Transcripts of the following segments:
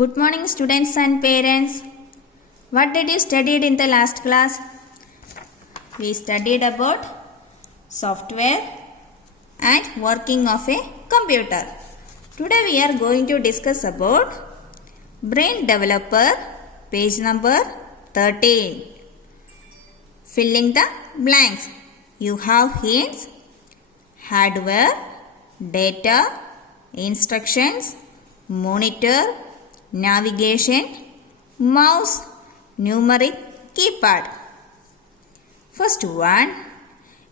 Good morning students and parents. What did you studied in the last class? We studied about software and working of a computer. Today we are going to discuss about Brain Developer, page number 13. Filling the blanks. You have hints, hardware, data, instructions, monitor, navigation, mouse, numeric keypad. First one,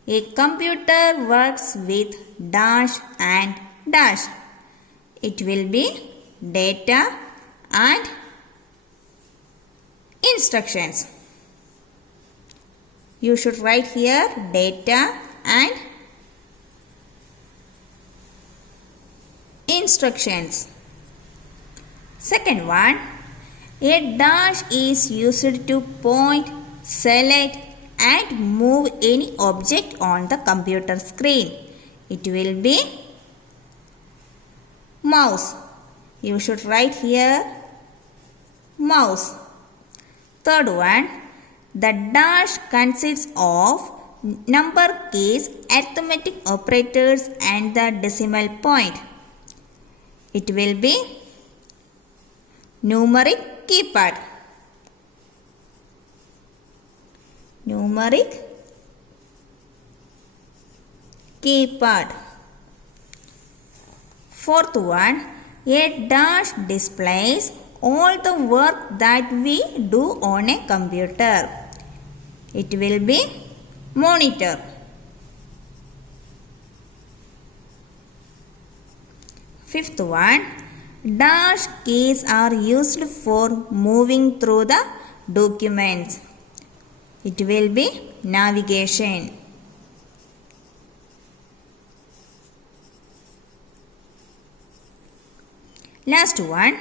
a computer works with dash and dash. It will be data and instructions. You should write here data and instructions. Second one, a dash is used to point, select and move any object on the computer screen. It will be mouse. You should write here mouse. Third one, the dash consists of number case, arithmetic operators and the decimal point. It will be numeric keypad. Numeric keypad. Fourth one, a dash displays all the work that we do on a computer. It will be monitor. Fifth one, dash keys are used for moving through the documents. It will be navigation. Last one,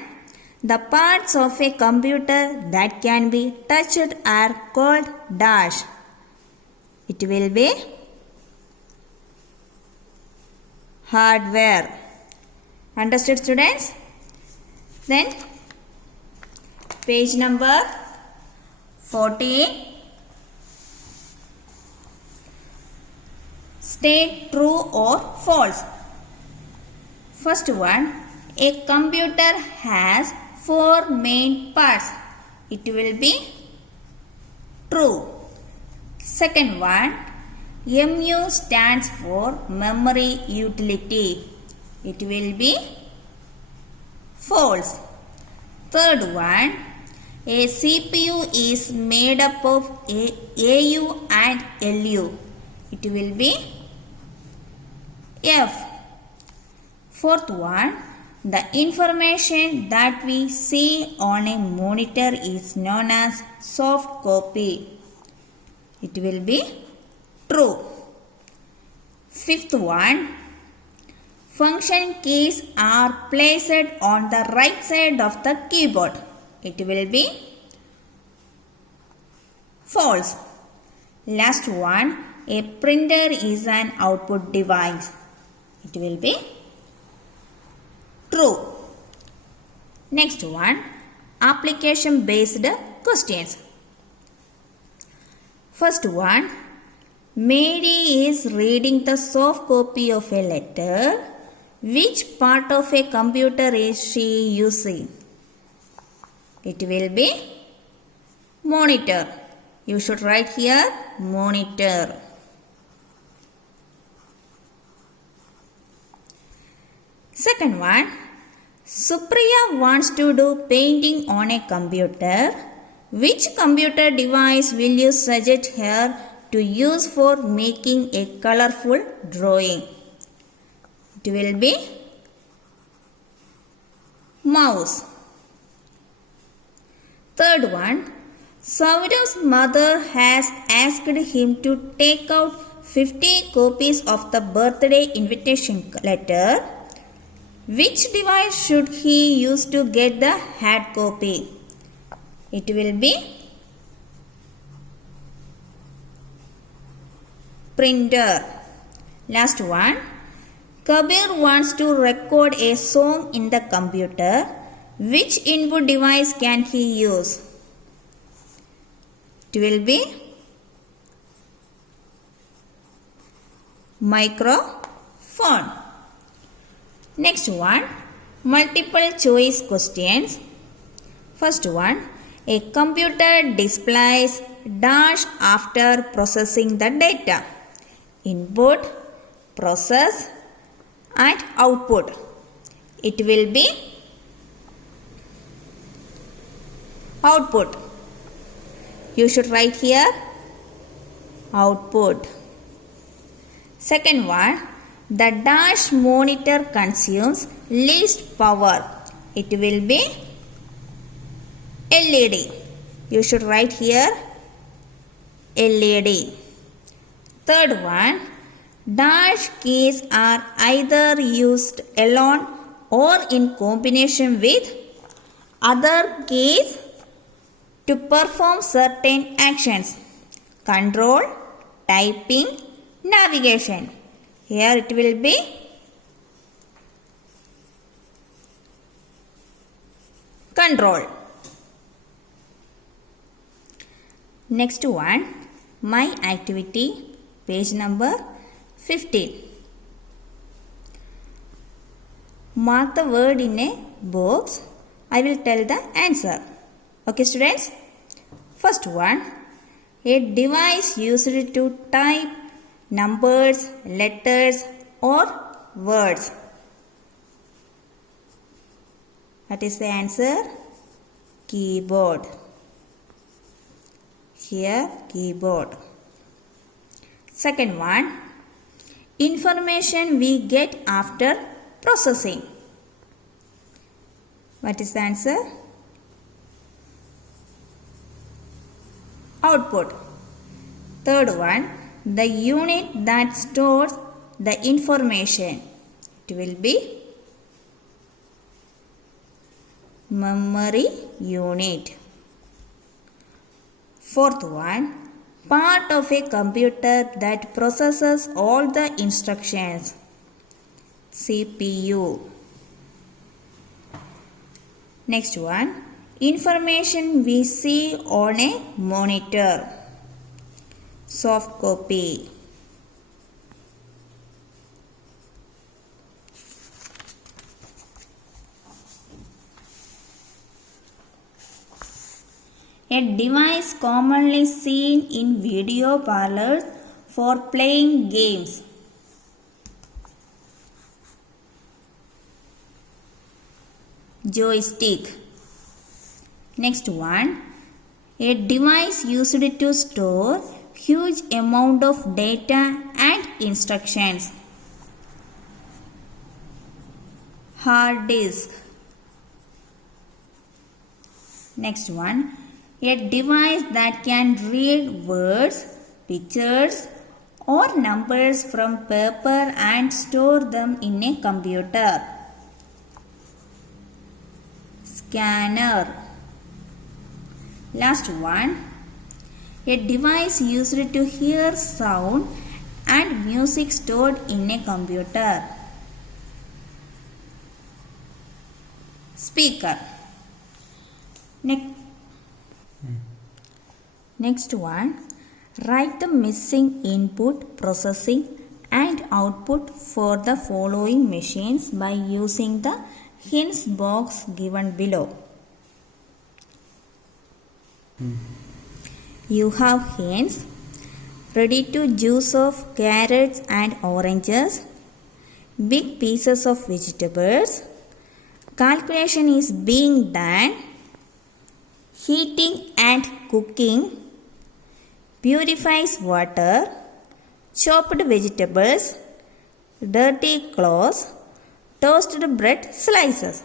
the parts of a computer that can be touched are called dash. It will be hardware. Understood students? Then page number 14. State true or false. First one, a computer has 4 main parts. It will be true. Second one, MU stands for memory utility. It will be false. Third one, a CPU is made up of AU and LU. It will be F. Fourth one, the information that we see on a monitor is known as soft copy. It will be true. Fifth one, function keys are placed on the right side of the keyboard. It will be false. Last one, a printer is an output device. It will be true. Next one, application based questions. First one, Mary is reading the soft copy of a letter. Which part of a computer is she using? It will be monitor. You should write here monitor. Second one, Supriya wants to do painting on a computer. Which computer device will you suggest her to use for making a colorful drawing? It will be mouse. Third one, Saurav's mother has asked him to take out 50 copies of the birthday invitation letter. Which device should he use to get the hard copy? It will be printer. Last one, Kabir wants to record a song in the computer. which input device can he use? It will be microphone. Next one, multiple choice questions. First one, a computer displays dash after processing the data. Input, process and output. It will be output. You should write here output. Second one, the dash monitor consumes least power. It will be LED. You should write here LED. Third one, dash keys are either used alone or in combination with other keys to perform certain actions. Control, typing, navigation. Here it will be control. Next one, my activity, page number 15. Mark the word in a box. I will tell the answer. Okay, students. First one, a device used to type numbers, letters or words. What is the answer? Keyboard. Here, keyboard. Second one, information we get after processing. What is the answer? Output. Third one, the unit that stores the information. It will be memory unit. Fourth one, part of a computer that processes all the instructions. CPU. Next one, information we see on a monitor. Soft copy. A device commonly seen in video parlors for playing games. Joystick. Next one, a device used to store huge amount of data and instructions. Hard disk. Next one, a device that can read words, pictures or numbers from paper and store them in a computer. Scanner. Last one, a device used to hear sound and music stored in a computer. Speaker. Next one, write the missing input, processing and output for the following machines by using the hints box given below. You have hints, ready to juice of carrots and oranges, big pieces of vegetables, calculation is being done, heating and cooking, purifies water, chopped vegetables, dirty clothes, toasted bread slices.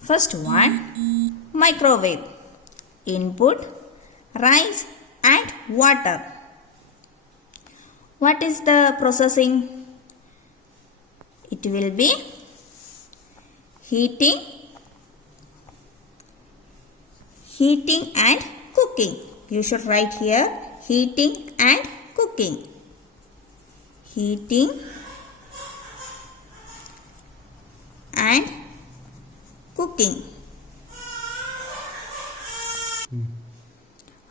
First one, microwave. Input, rice and water. What is the processing? It will be heating and cooking. You should write here heating and cooking. Heating and cooking.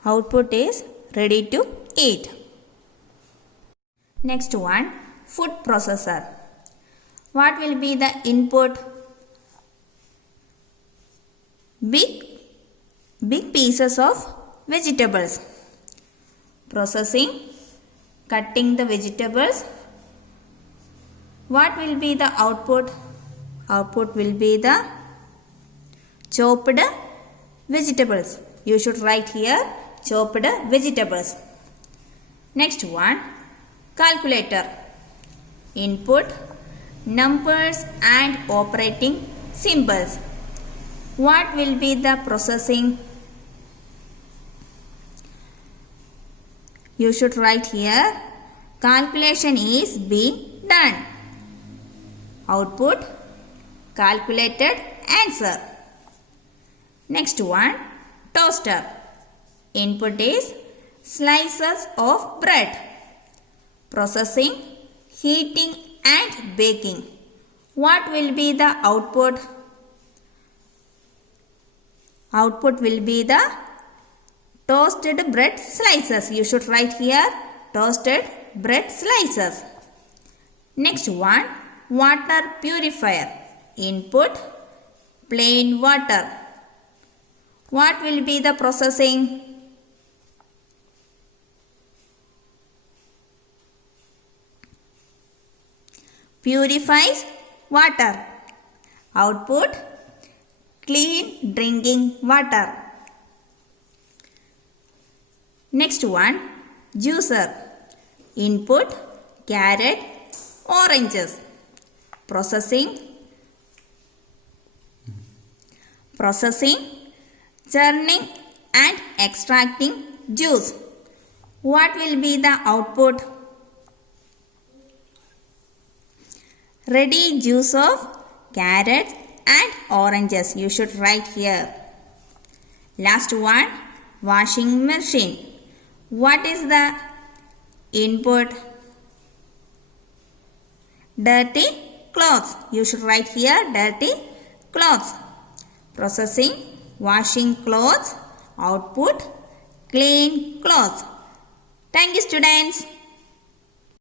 Output is ready to eat. Next one, food processor. What will be the input? Big pieces of vegetables. Processing, cutting the vegetables. What will be the output? Output will be the chopped vegetables. You should write here chopped vegetables. Next one, calculator. Input, numbers and operating symbols. What will be the processing? You should write here calculation is being done. Output, calculated answer. Next one, toaster. Input is slices of bread. Processing, heating and baking. What will be the output? Output will be the toasted bread slices. You should write here toasted bread slices. Next one, water purifier. Input, plain water. What will be the processing? Purifies water. Output, clean drinking water. Next one, juicer. Input, carrot, oranges. Processing, churning and extracting juice. What will be the output? Ready juice of carrots and oranges. You should write here. Last one, washing machine. What is the input? Dirty clothes. You should write here dirty clothes. Processing, washing clothes. Output, clean clothes. Thank you, students.